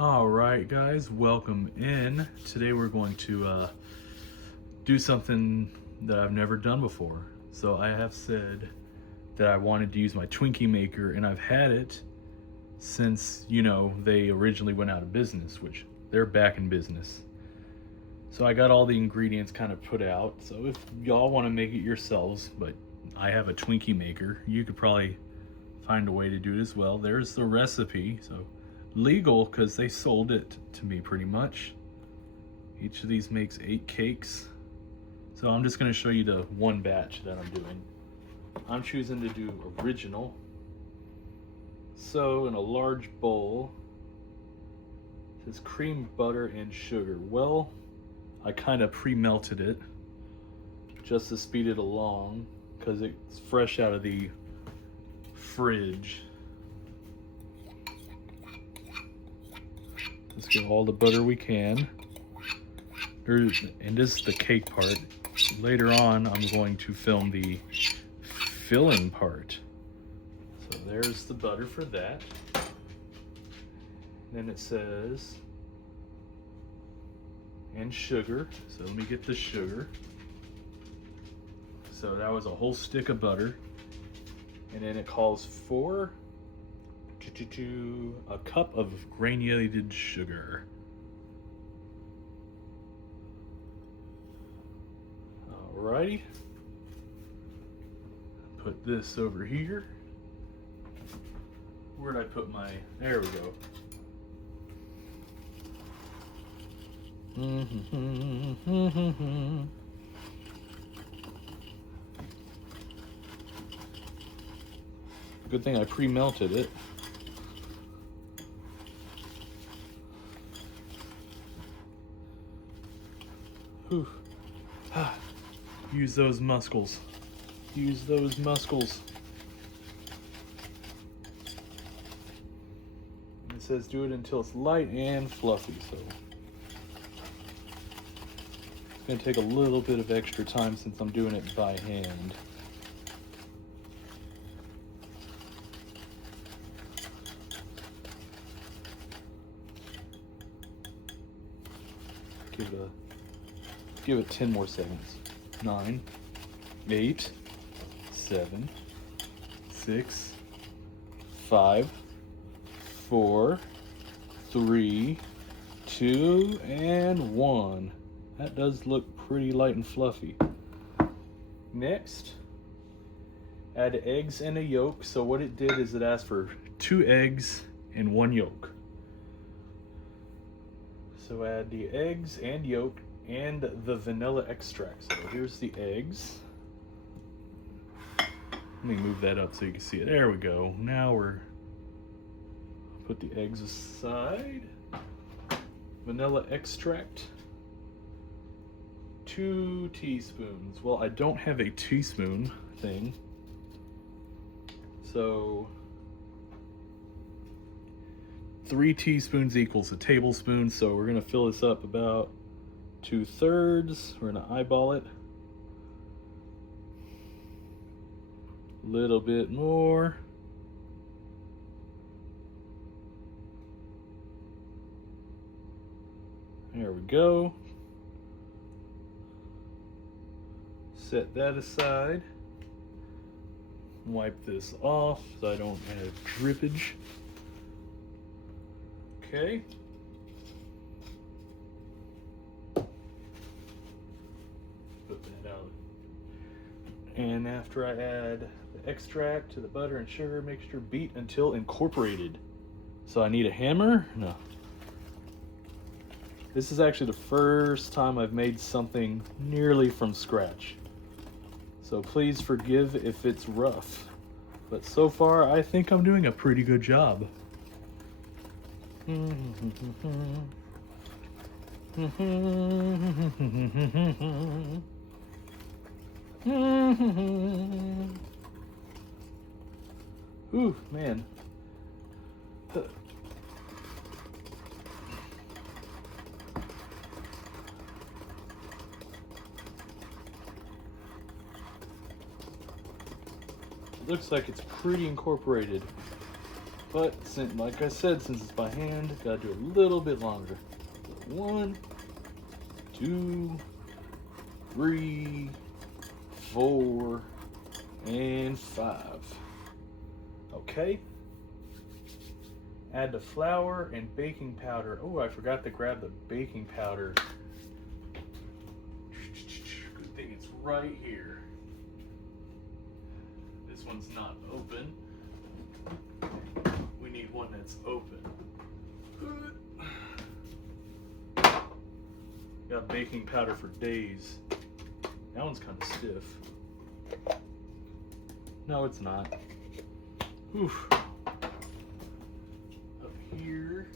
All right, guys, welcome in. Today we're going to do something that I've never done before. So I have said that I wanted to use my Twinkie maker, and I've had it since, they originally went out of business, which they're back in business. So I got all the ingredients kind of put out. So if y'all want to make it yourselves, but I have a Twinkie maker, you could probably find a way to do it as well. There's the recipe. So legal because they sold it to me pretty much. Each of these makes 8 cakes. So I'm just going to show you the one batch that I'm doing. I'm choosing to do original. So in a large bowl, it says cream, butter, and sugar. Well, I kind of pre-melted it just to speed it along because it's fresh out of the fridge. Let's get all the butter we can. And this is the cake part. Later on, I'm going to film the filling part. So there's the butter for that. Then it says, and sugar. So let me get the sugar. So that was a whole stick of butter. And then it calls for a cup of granulated sugar. Alrighty. Put this over here. Where'd I put my, there we go. Good thing I pre-melted it. Whew. Use those muscles. Use those muscles. And it says do it until it's light and fluffy, so it's gonna take a little bit of extra time since I'm doing it by hand. Give it 10 more seconds. 9, 8, 7, 6, 5, 4, 3, 2, and 1. That does look pretty light and fluffy. Next, add eggs and a yolk. So what it did is it asked for 2 eggs and 1 yolk. So add the eggs and yolk and the vanilla extract. So here's the eggs. Let me move that up so you can see it. There we go. Now put the eggs aside. Vanilla extract. 2 teaspoons. Well, I don't have a teaspoon thing. So 3 teaspoons equals a tablespoon. So we're gonna fill this up about 2/3. We're gonna eyeball it. A little bit more. There we go. Set that aside. Wipe this off so I don't have drippage. Okay. Put that out. And after I add the extract to the butter and sugar mixture, beat until incorporated. So I need a hammer? No. This is actually the first time I've made something nearly from scratch. So please forgive if it's rough. But so far, I think I'm doing a pretty good job. Ooh, man. Looks like it's pretty incorporated. But like I said, since it's by hand, gotta do a little bit longer. 1, 2, 3, 4, and 5. Okay. Add the flour and baking powder. Oh, I forgot to grab the baking powder. Good thing it's right here. This one's not open. We need one that's open. Got baking powder for days. That one's kind of stiff. No, it's not. Oof. Up here.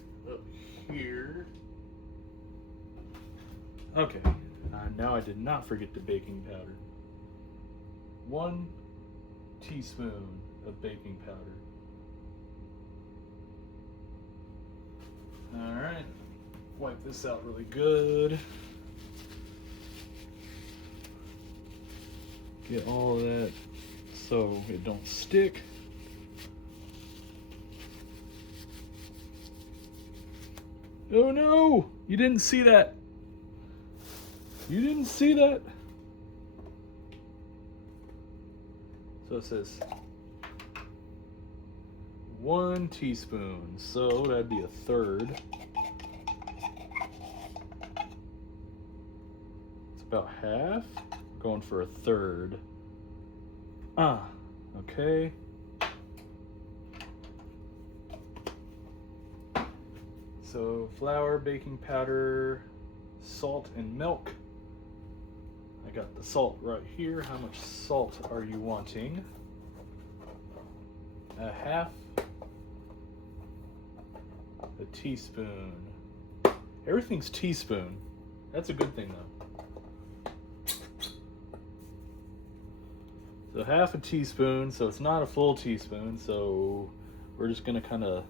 Okay. Now I did not forget the baking powder. 1 teaspoon of baking powder. Alright. Wipe this out really good. Get all of that so it don't stick. Oh no! You didn't see that. You didn't see that. So it says 1 teaspoon. So that'd be 1/3. It's about half. Going for 1/3. Okay. So flour, baking powder, salt, and milk. I got the salt right here. How much salt are you wanting? 1/2 teaspoon. Everything's teaspoon. That's a good thing though. So 1/2 teaspoon, so it's not a full teaspoon, so we're just gonna kind of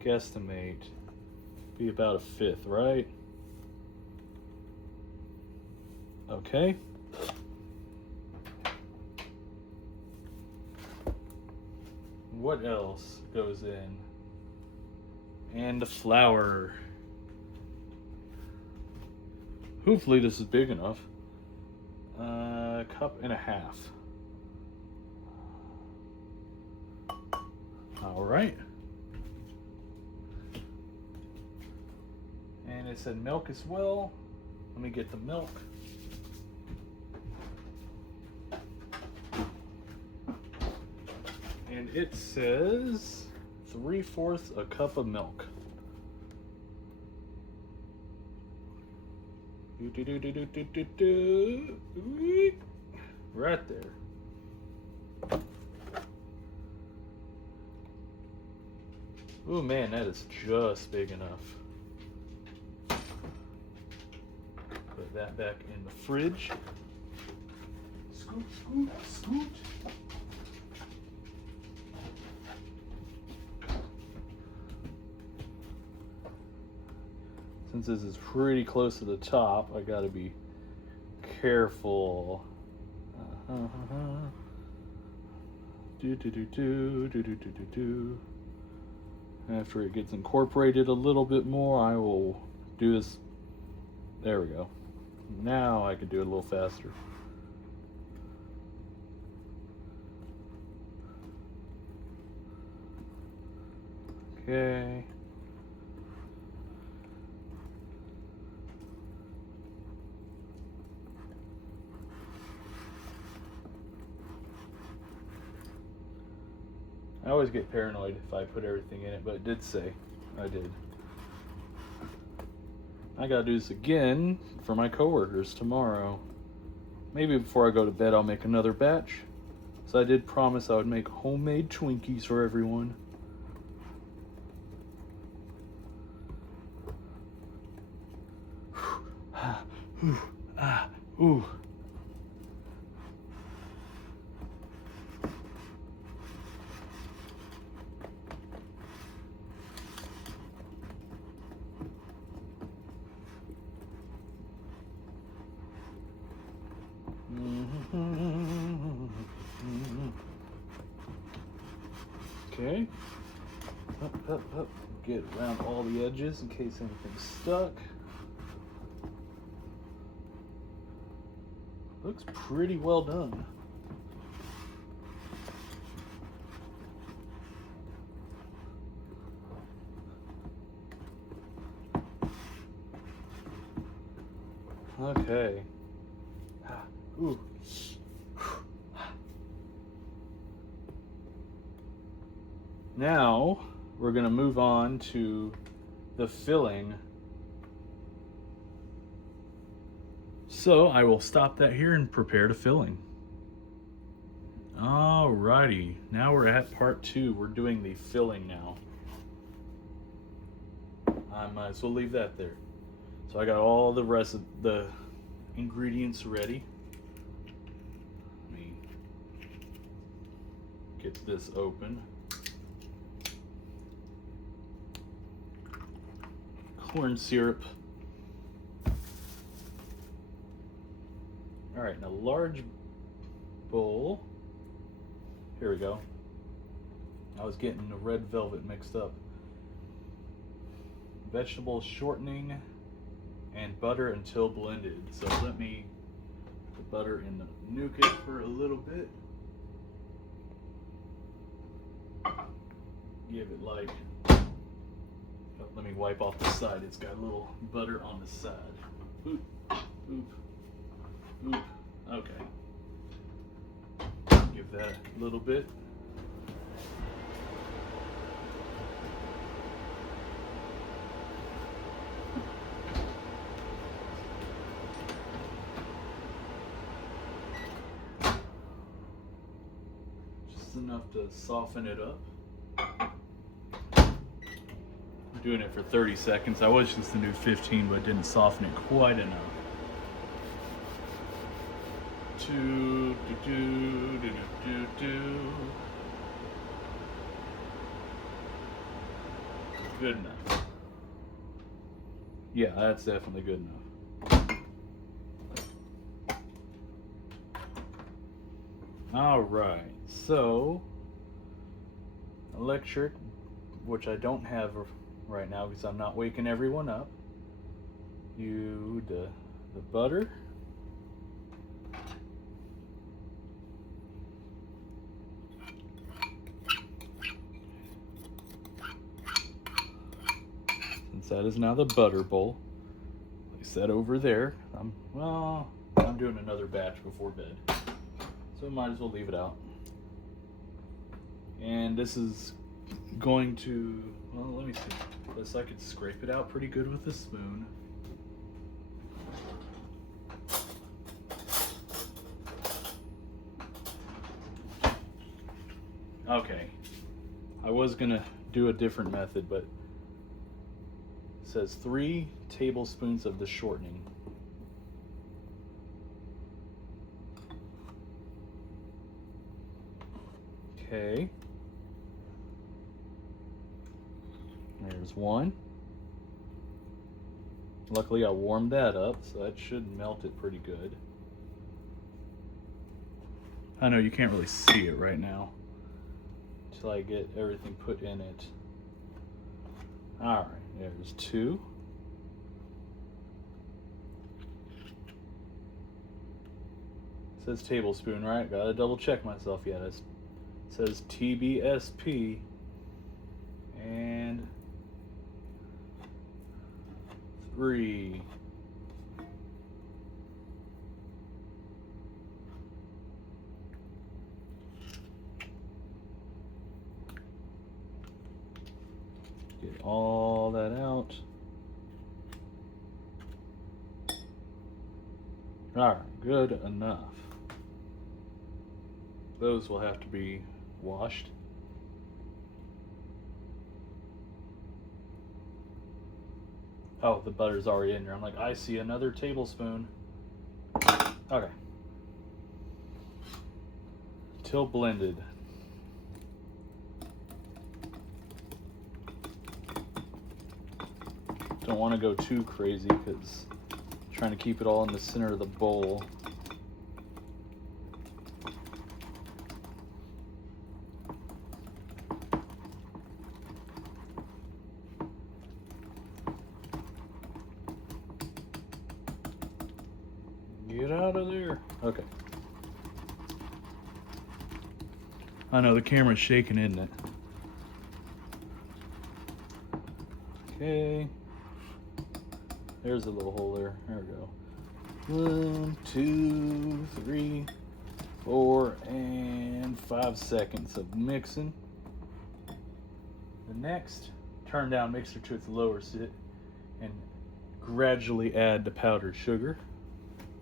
guesstimate. Be about 1/5, right? Okay. What else goes in? And the flour. Hopefully this is big enough. 1.5 cups. All right. And it said milk as well. Let me get the milk. And it says 3/4 cup of milk. Right there. Oh man, that is just big enough. Put that back in the fridge. Scoot, scoot, scoot. Since this is pretty close to the top, I gotta be careful. After it gets incorporated a little bit more, I will do this. There we go. Now I can do it a little faster. Okay. I always get paranoid if I put everything in it, but it did say I did. I gotta do this again for my coworkers tomorrow. Maybe before I go to bed I'll make another batch. So I did promise I would make homemade Twinkies for everyone. Ooh. Okay. Up. Get around all the edges in case anything's stuck. Looks pretty well done. Okay. Ooh. Now we're going to move on to the filling. So I will stop that here and prepare the filling. Alrighty, now we're at part 2. We're doing the filling now. I might as well leave that there. So I got all the rest of the ingredients ready. Let me get this open. Corn syrup. All right, in a large bowl. Here we go. I was getting the red velvet mixed up. Vegetable shortening and butter until blended. So let me put the butter in the nuke it for a little bit. Give it like, oh, let me wipe off the side. It's got a little butter on the side. Oop, oop, oop. Okay. Give that a little bit. Just enough to soften it up. I'm doing it for 30 seconds. I was just gonna do 15, but didn't soften it quite enough. Good enough. Yeah, that's definitely good enough. All right, so electric, which I don't have right now because I'm not waking everyone up. The butter. Since that is now the butter bowl, place that over there. I'm doing another batch before bed, so I might as well leave it out. And this is going to, well, let me see. This I could scrape it out pretty good with a spoon. Okay, I was gonna do a different method, but it says 3 tablespoons of the shortening. Okay. There's 1. Luckily I warmed that up, so that should melt it pretty good. I know you can't really see it right now until I get everything put in it. Alright, there's 2. It says tablespoon, right? Gotta double check myself. Yeah, it says TBSP. And 3. Get all that out. Alright, good enough. Those will have to be washed. Oh, the butter's already in there. I'm like, I see another tablespoon. Okay. Till blended. Don't want to go too crazy because I'm trying to keep it all in the center of the bowl. Get out of there. Okay. I know the camera's shaking, isn't it? Okay. There's a little hole there. There we go. 1, 2, 3, 4, and 5 seconds of mixing. The next, turn down mixer to its lower sit and gradually add the powdered sugar.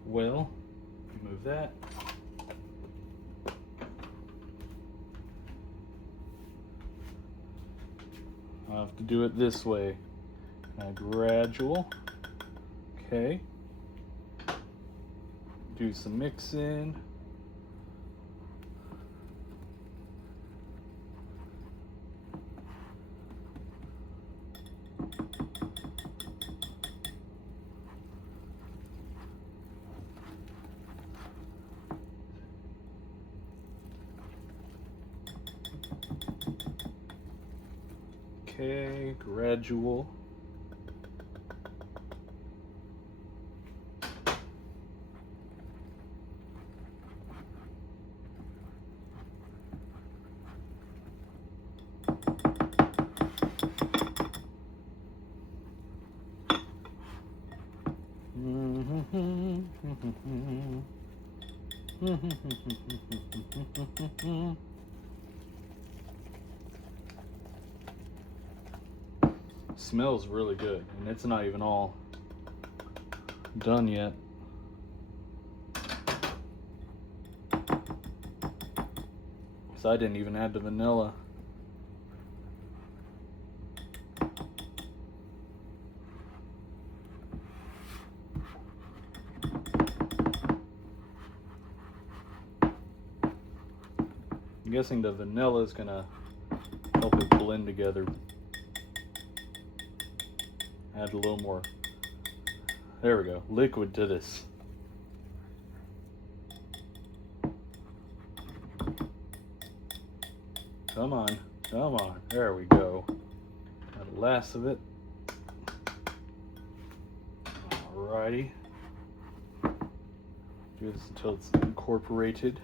Well, remove that. I have to do it this way. Gradual. Okay. Do some mixing. Okay, gradual. Smells really good, and it's not even all done yet. So I didn't even add the vanilla. I'm guessing the vanilla is gonna help it blend together. Add a little more. There we go. Liquid to this. Come on. Come on. There we go. Got the last of it. Alrighty. Do this until it's incorporated.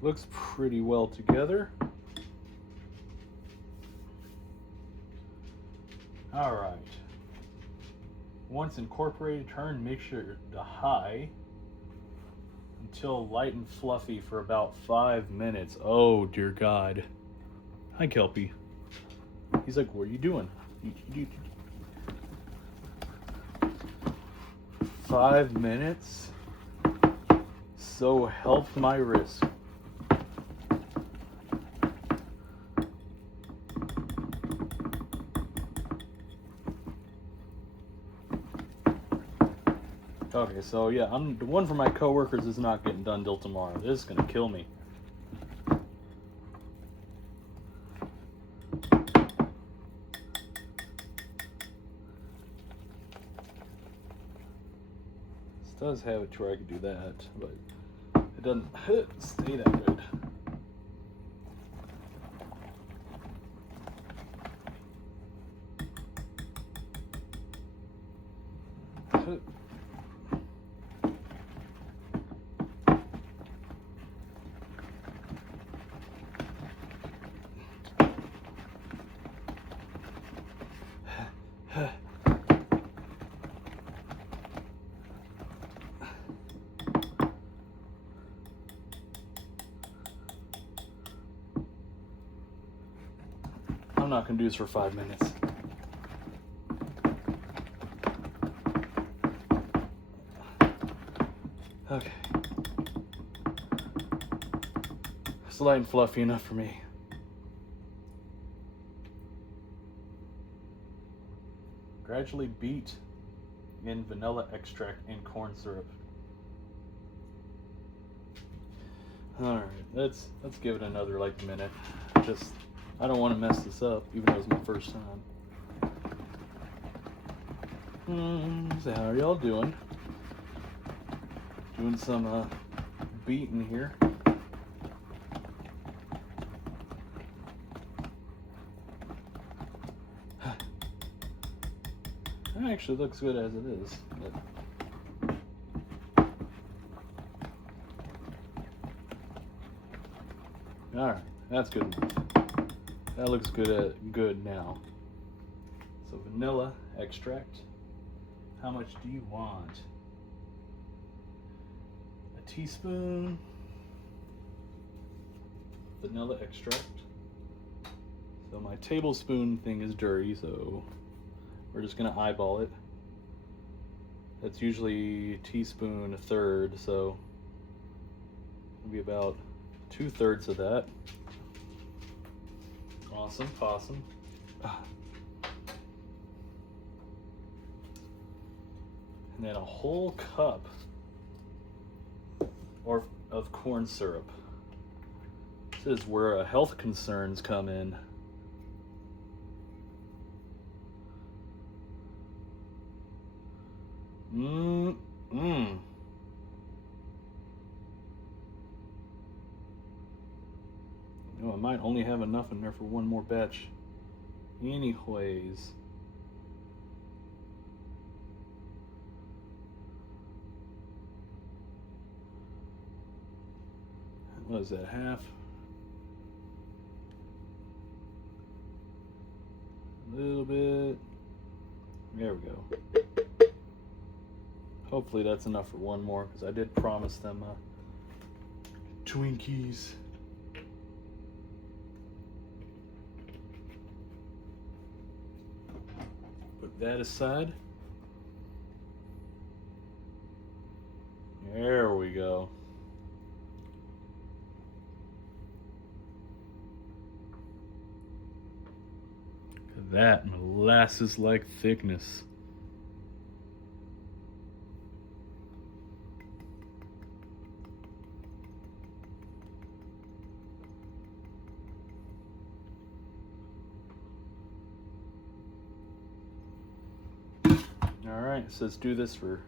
Looks pretty well together. All right. Once incorporated, turn mixture to high until light and fluffy for about 5 minutes. Oh dear God. Hi Kelpie. He's like, what are you doing? 5 minutes? So help my wrist. Okay, so yeah, the one for my coworkers is not getting done till tomorrow. This is gonna kill me. This does have it to where I could do that, but it doesn't stay that good. I'm not gonna do this for 5 minutes. Okay. It's light and fluffy enough for me. Gradually beat in vanilla extract and corn syrup. All right, let's give it another like minute. I don't want to mess this up, even though it's my first time. So how are y'all doing? Doing some beating here. It actually looks good as it is. Alright, that's good enough. That looks good now. So vanilla extract. How much do you want? A teaspoon vanilla extract. So my tablespoon thing is dirty, so we're just gonna eyeball it. That's usually a teaspoon, a third, so it'll be about 2/3 of that. Awesome, awesome. And then a whole cup of corn syrup. This is where health concerns come in. Oh, I might only have enough in there for one more batch. Anyways. What is that, half? A little bit. There we go. Hopefully that's enough for one more, because I did promise them Twinkies. Put that aside. There we go. That molasses-like thickness. All right, so let's do this for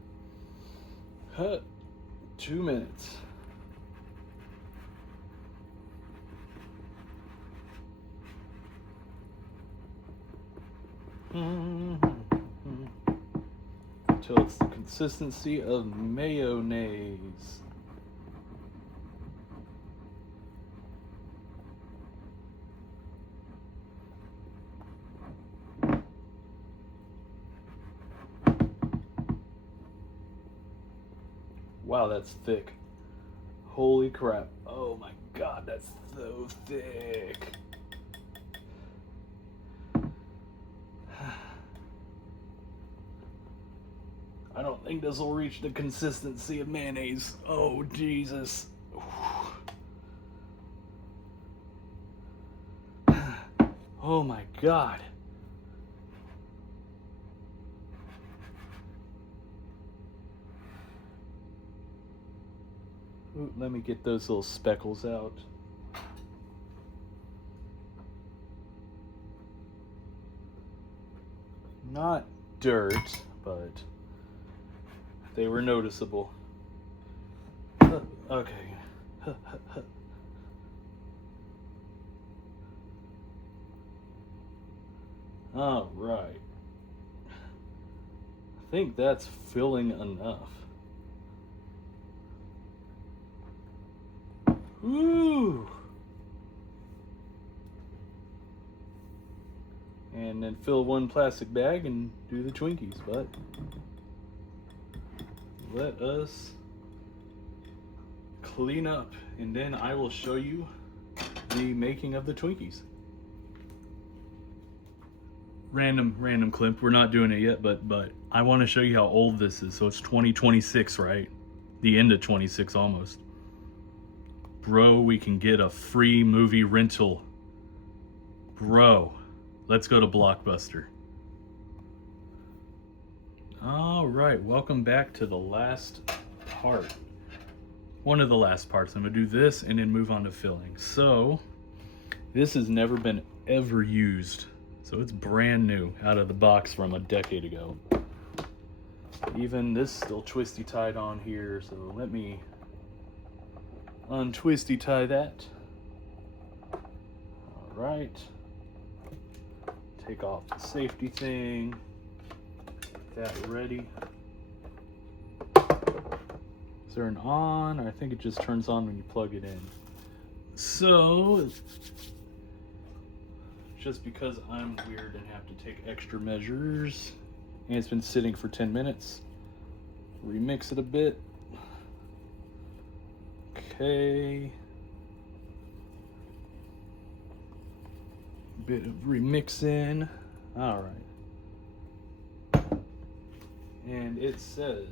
2 minutes. Until it's the consistency of mayonnaise. Wow, that's thick. Holy crap. Oh my God, that's so thick. I don't think this will reach the consistency of mayonnaise. Oh, Jesus. Oh my God. Ooh, let me get those little speckles out. Not dirt, but they were noticeable. Okay. All right. I think that's filling enough. Ooh. And then fill one plastic bag and do the Twinkies, but let us clean up and then I will show you the making of the Twinkies. Random clip. We're not doing it yet, but I want to show you how old this is. So it's 2026, right? The end of 26 almost. Bro, we can get a free movie rental. Bro, let's go to Blockbuster. All right, welcome back to the last part. One of the last parts. I'm gonna do this and then move on to filling. So, this has never been ever used. So it's brand new out of the box from a decade ago. Even this still twisty tied on here, so let me untwisty tie that. All right. Take off the safety thing. Get that ready. Is there an on? I think it just turns on when you plug it in. So, just because I'm weird and have to take extra measures, and it's been sitting for 10 minutes, remix it a bit. Okay. Bit of remixing. All right. And it says,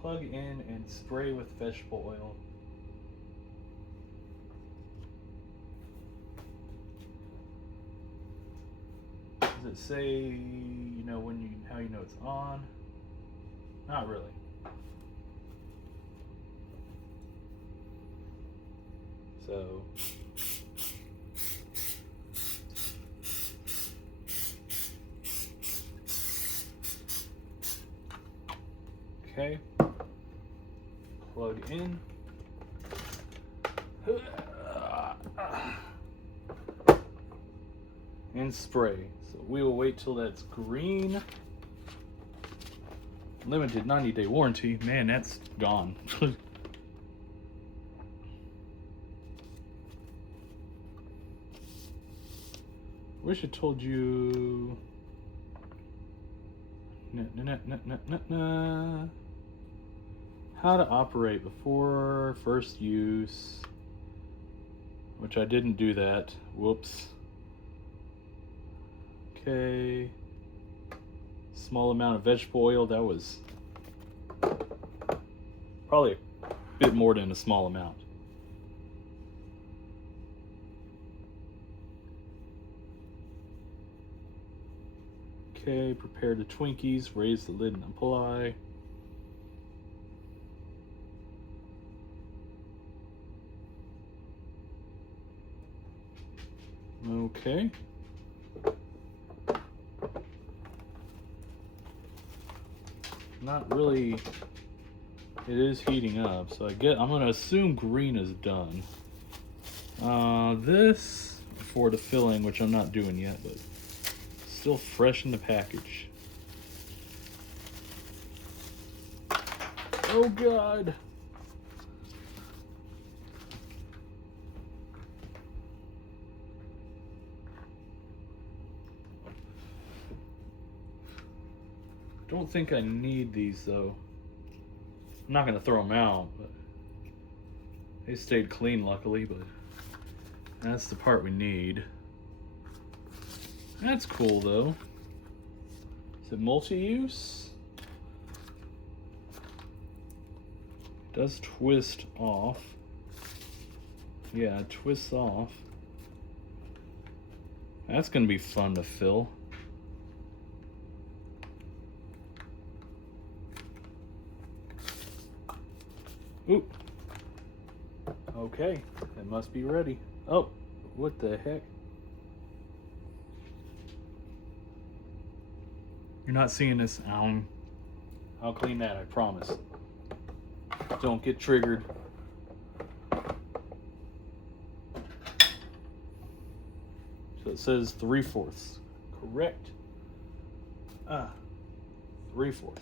plug in and spray with vegetable oil. Does it say, you know, how you know it's on? Not really. So okay, plug in. And spray. So we will wait till that's green. Limited 90-day warranty. Man, that's gone. Wish I told you how to operate before first use, which I didn't do that. Whoops. Okay. Small amount of vegetable oil. That was probably a bit more than a small amount. Okay, prepare the Twinkies, raise the lid and apply. Okay. Not really, it is heating up, so I'm gonna assume green is done. This for the filling, which I'm not doing yet, but still fresh in the package. Oh God. Don't think I need these though. I'm not gonna throw them out, but they stayed clean luckily, but that's the part we need. That's cool though. Is it multi-use? It does twist off. Yeah, it twists off. That's gonna be fun to fill. Ooh. Okay, it must be ready. Oh, what the heck? You're not seeing this. I'll clean that, I promise. Don't get triggered. So it says 3/4. Correct. 3/4.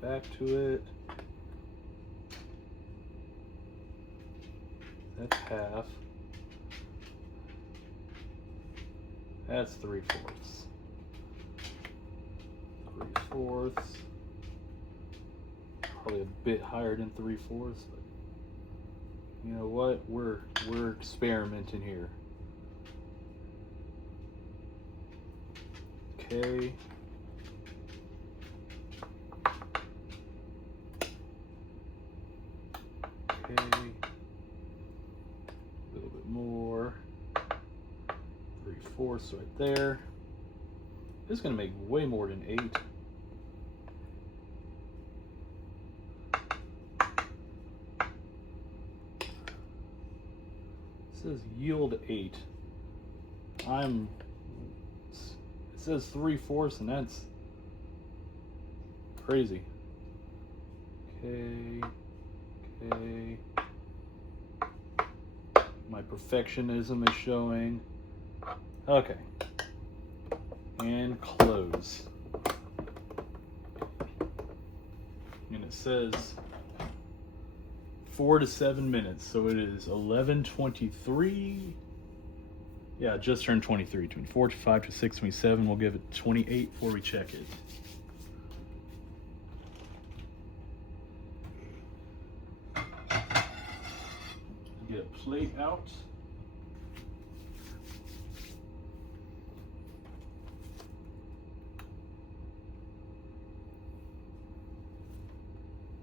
Back to it. That's half. That's 3/4. 3/4. Probably a bit higher than 3/4, but you know what? We're experimenting here. Okay. Okay, a little bit more, 3/4 right there. This is gonna make way more than 8. says yield 8. It says 3/4, and that's crazy. Okay. My perfectionism is showing. Okay. And close. And it says 4 to 7 minutes, so it is 11:23. Yeah, just turned 23. 24 to 5 to 6, 27. We'll give it 28 before we check it. Get a plate out.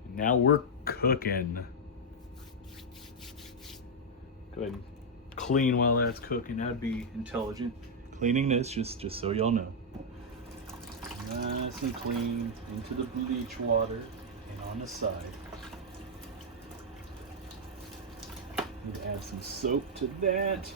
And now we're cooking. Go ahead and clean while that's cooking. That'd be intelligent. Cleaning this, just so y'all know. Nice and clean into the bleach water and on the side. Need to add some soap to that.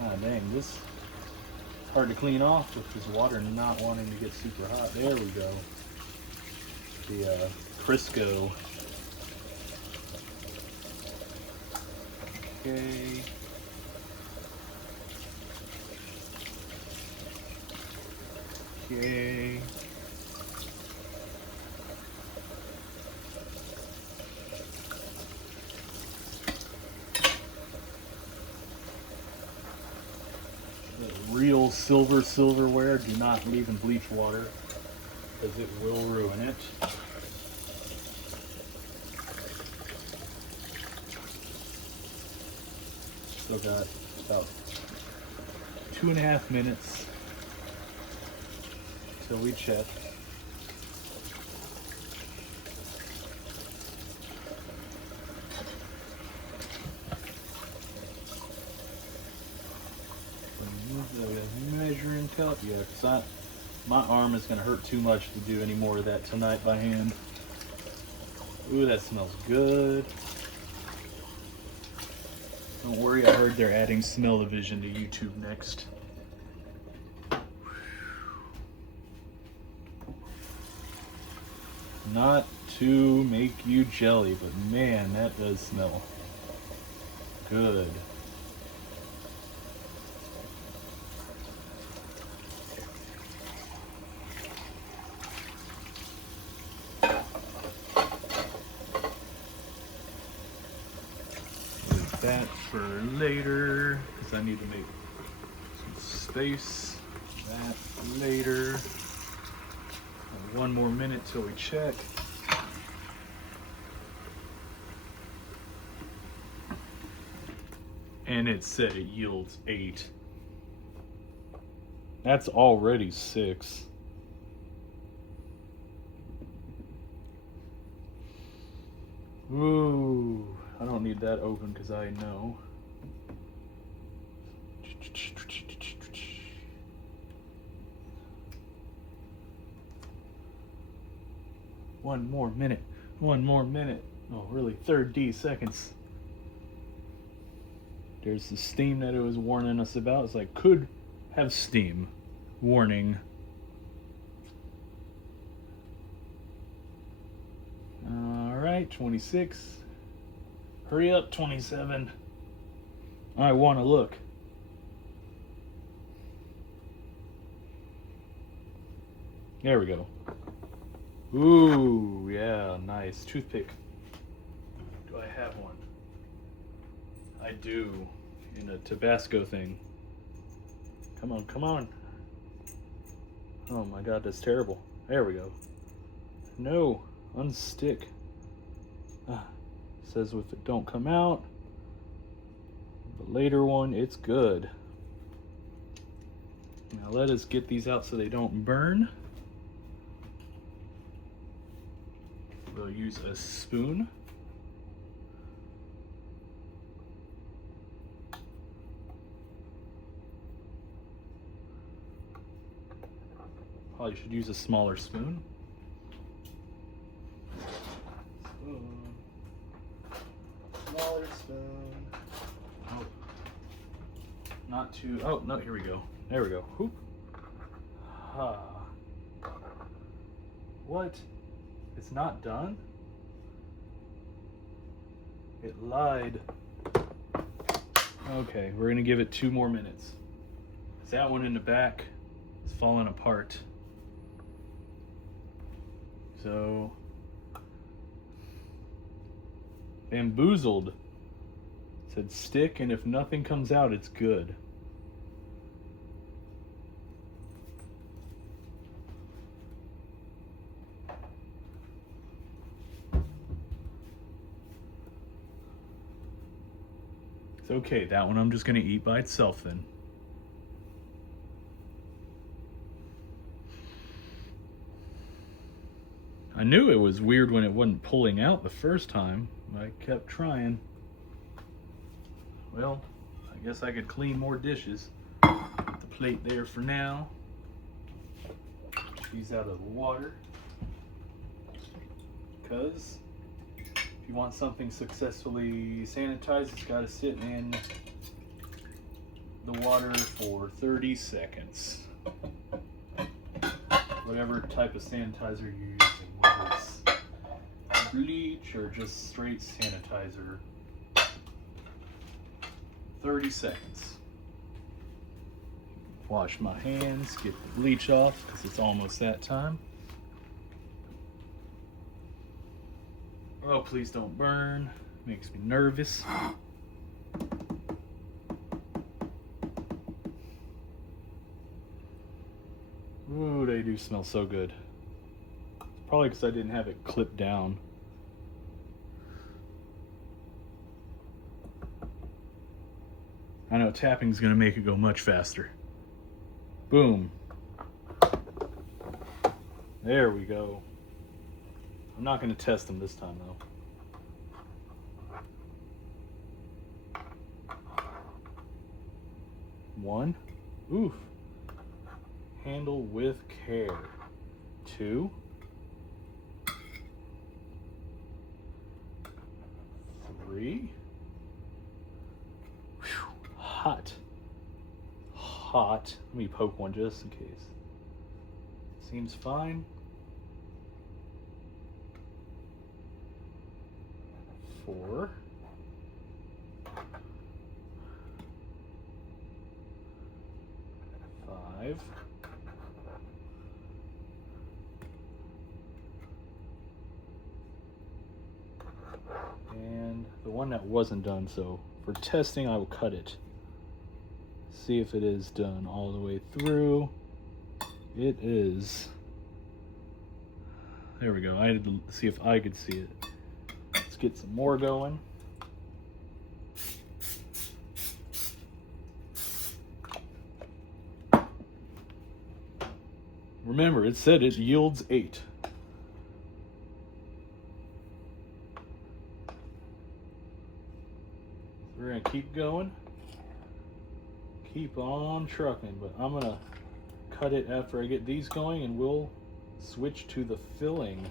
Ah, dang, this is hard to clean off with this water not wanting to get super hot. There we go. The Crisco. Okay. Okay. Real silverware, do not leave in bleach water because it will ruin it. Still got about 2.5 minutes till we check. Measuring cup, yeah, because my arm is going to hurt too much to do any more of that tonight by hand. Ooh, that smells good. Don't worry, I heard they're adding smell-o-vision to YouTube next. Not to make you jelly, but man, that does smell good. That for later, because I need to make some space. That later. And 1 more minute till we check. And it said it yields 8. That's already 6. Ooh. I don't need that open because I know. One more minute. Oh, really? 30 seconds. There's the steam that it was warning us about. It's like, could have steam. Warning. All right, 26. Hurry up, 27. I want to look. There we go. Ooh, yeah, nice. Toothpick. Do I have one? I do. In a Tabasco thing. Come on, come on. Oh my god, that's terrible. There we go. No, unstick. Says if it don't come out, the later one, it's good. Now let us get these out so they don't burn. We'll use a spoon. Probably should use a smaller spoon. Smaller spoon. Oh. Not too, oh, no, here we go. There we go. Whoop. Ha. What? It's not done? It lied. Okay, we're gonna give it 2 more minutes. That one in the back is falling apart. So, bamboozled. Said stick, and if nothing comes out, it's good. It's okay, that one I'm just gonna eat by itself then. I knew it was weird when it wasn't pulling out the first time. I kept trying. Well, I guess I could clean more dishes. Put the plate there for now. These out of the water. Because if you want something successfully sanitized, it's got to sit in the water for 30 seconds. Whatever type of sanitizer you're using, whether it's bleach or just straight sanitizer. 30 seconds. Wash my hands, get the bleach off because it's almost that time. Oh, please don't burn. Makes me nervous. Ooh, they do smell so good. Probably because I didn't have it clipped down. I know tapping's gonna make it go much faster. Boom. There we go. I'm not gonna test them this time though. 1. Oof. Handle with care. 2. 3. Whew. Hot. Hot. Let me poke one just in case. Seems fine. 4. 5. And the one that wasn't done, so for testing I will cut it. See if it is done all the way through. It is. There we go. I had to see if I could see it. Let's get some more going. Remember, it said it yields 8. We're gonna keep going. Keep on trucking, but I'm gonna cut it after I get these going and we'll switch to the filling.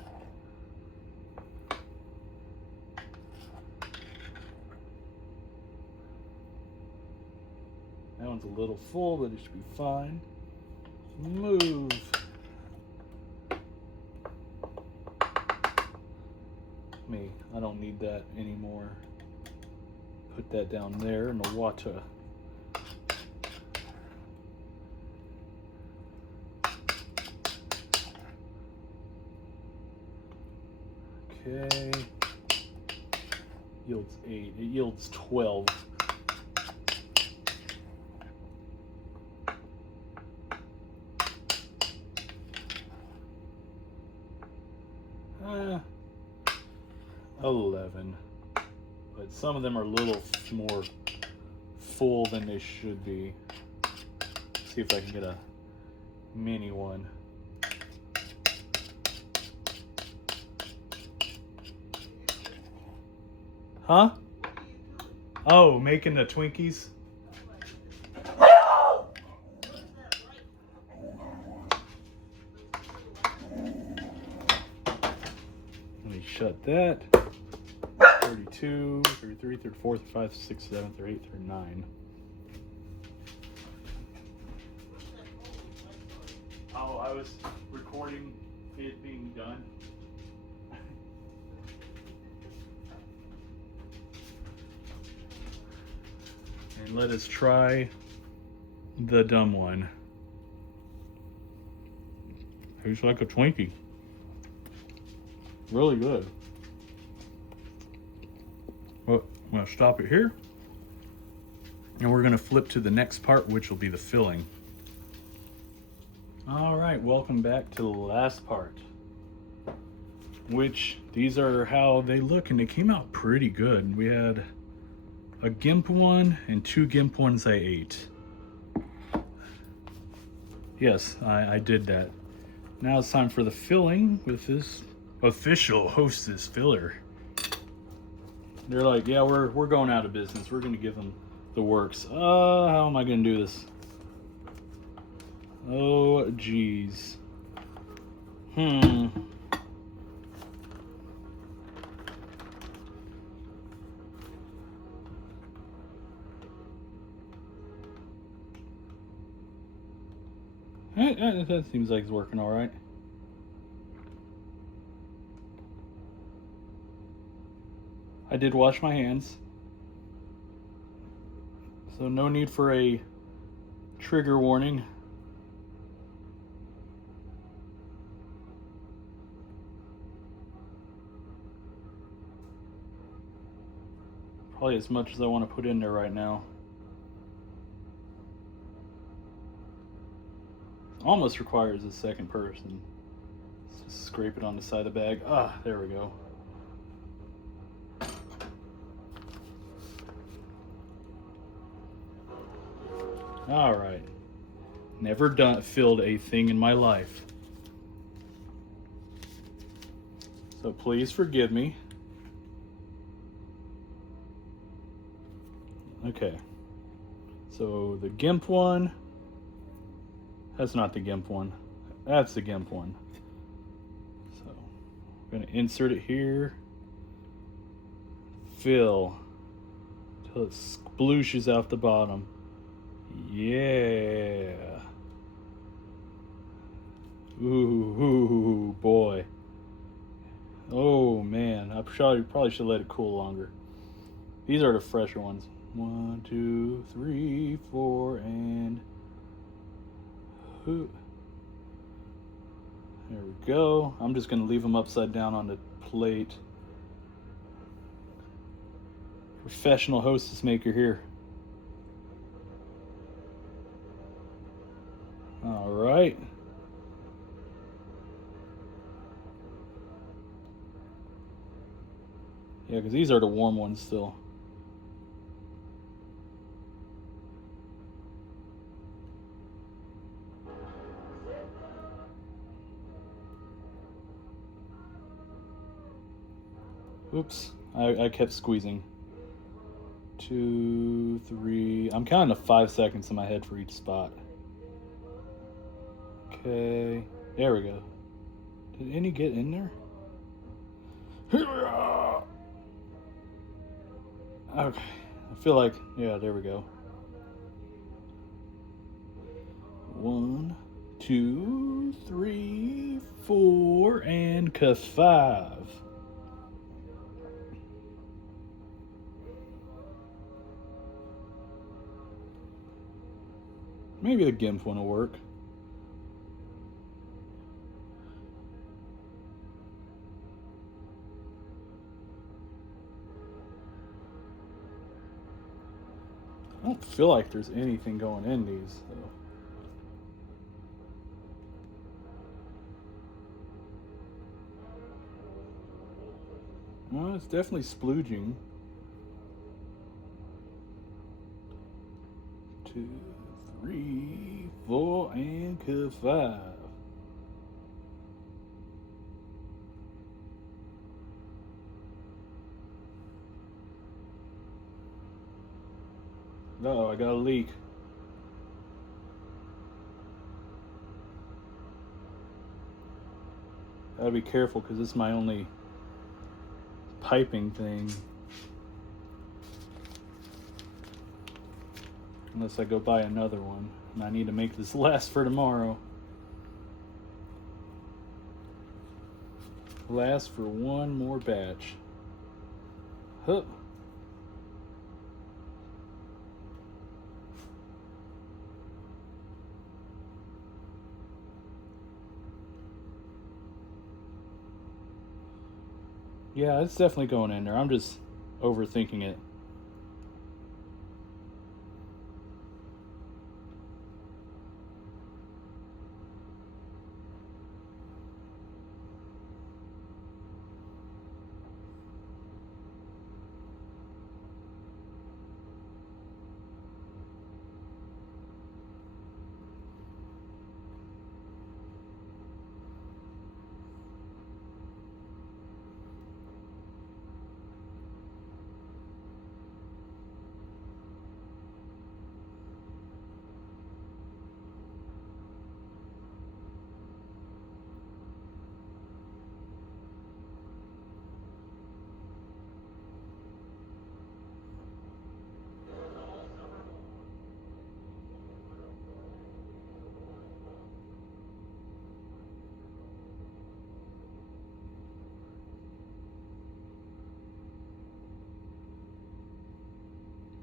That one's a little full, but it should be fine. Move. Me, I don't need that anymore. Put that down there in the water. Okay. Yields 8. It yields 12. Uh, 11. But some of them are a little more full than they should be. See if I can get a mini one. Huh? Oh, making the Twinkies? Let me shut that. 32, 33, 34, 35, 36, 37, 38, 39. Oh, I was recording it being done. And let us try the dumb one. Tastes like a Twinkie. Really good. Well, I'm gonna stop it here. And we're gonna flip to the next part, which will be the filling. All right, welcome back to the last part. Which, these are how they look, and they came out pretty good. We had a GIMP one and 2 GIMP ones I ate. Yes, I did that. Now it's time for the filling with this official Hostess filler. They're like, yeah, we're going out of business. We're gonna give them the works. How am I gonna do this? Oh, geez. That seems like it's working all right. I did wash my hands, so no need for a trigger warning. Probably as much as I want to put in there right now. Almost requires a second person. Let's just scrape it on the side of the bag. Ah, there we go. All right. Never filled a thing in my life. So please forgive me. Okay. So the GIMP one. That's not the GIMP one. That's the GIMP one. So I'm going to insert it here. Fill till it splooshes out the bottom. Yeah. Ooh, boy. Oh man, I probably should let it cool longer. These are the fresher ones. 1, 2, 3, 4, and there we go. I'm just going to leave them upside down on the plate. Professional Hostess maker here. All right. Yeah, because these are the warm ones still. Oops, I kept squeezing. 2, 3. I'm counting to 5 seconds in my head for each spot. Okay, there we go. Did any get in there? Okay, I feel like, yeah, there we go. 1, 2, 3, 4, and 5. Maybe the GIMP one will work. I don't feel like there's anything going in these, though. Well, it's definitely splooging. 2, 3, 4, and 5. Uh-oh, I got a leak. Gotta be careful because this is my only piping thing. Unless I go buy another one. And I need to make this last for tomorrow. Last for one more batch. Huh. Yeah, it's definitely going in there. I'm just overthinking it.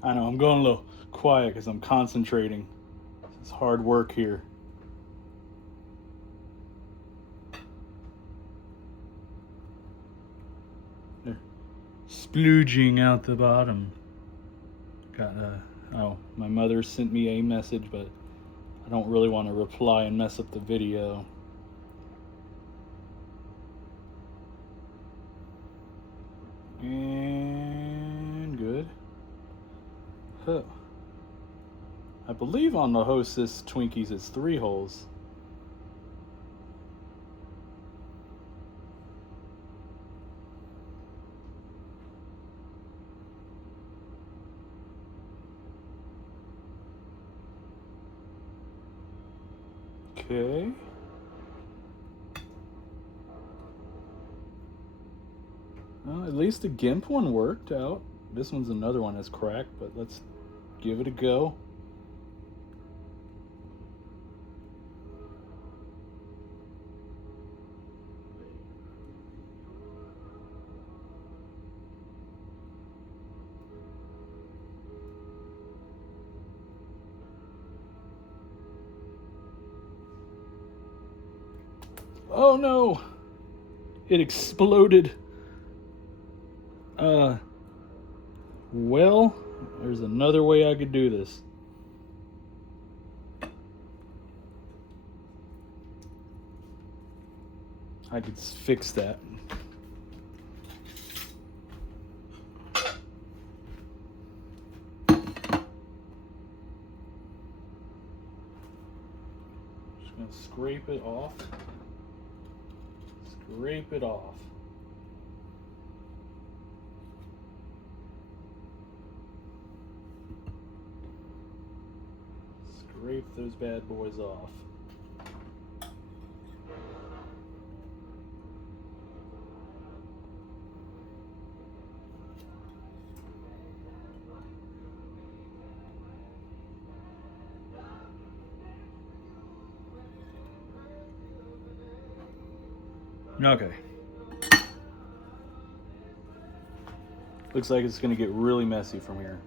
I know, I'm going a little quiet because I'm concentrating. It's hard work here. They're splooging out the bottom. Got oh, my mother sent me a message, but I don't really want to reply and mess up the video. And good. Huh. I believe on the Hostess Twinkies it's 3 holes. Okay. Well, at least the GIMP one worked out. This one's another one that's cracked, but let's give it a go. Oh no! It exploded. Well, there's another way I could do this. I could fix that. Just gonna scrape it off. Scrape it off. Scrape those bad boys off. Okay. Looks like it's gonna get really messy from here.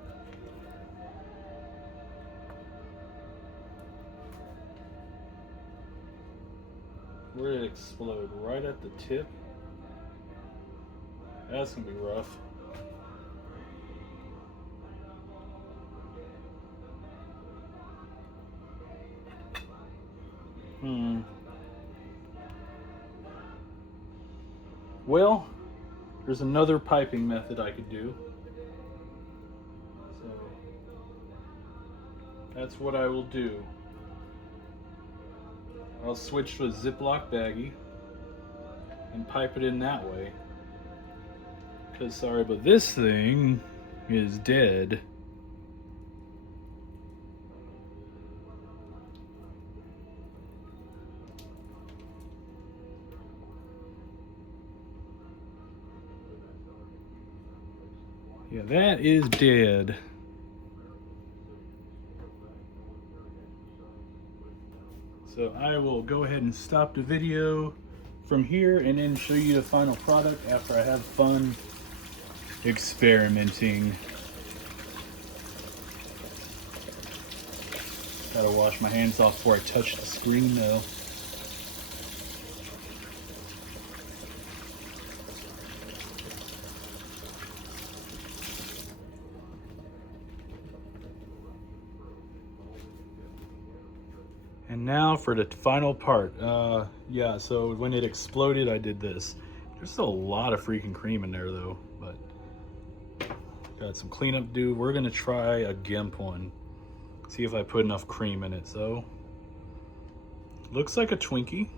Where did it explode? Right at the tip? That's gonna be rough. Well, there's another piping method I could do. So that's what I will do. I'll switch to a Ziploc baggie and pipe it in that way. Because sorry, but this thing is dead. Yeah, that is dead. So I will go ahead and stop the video from here and then show you the final product after I have fun experimenting. Gotta wash my hands off before I touch the screen though. And now for the final part. Yeah, so when it exploded, I did this. There's still a lot of freaking cream in there though, but got some cleanup to do. We're gonna try a GIMP one. See if I put enough cream in it. So, looks like a Twinkie.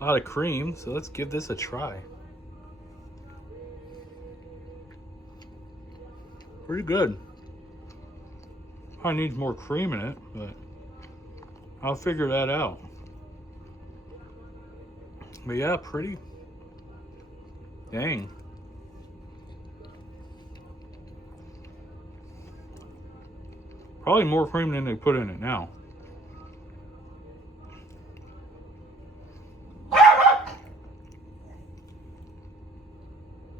A lot of cream, so let's give this a try. Pretty good. Probably needs more cream in it, but I'll figure that out. But yeah, pretty. Dang. Probably more cream than they put in it now.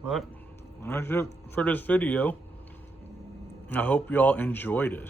But that's it for this video. I hope y'all enjoyed it.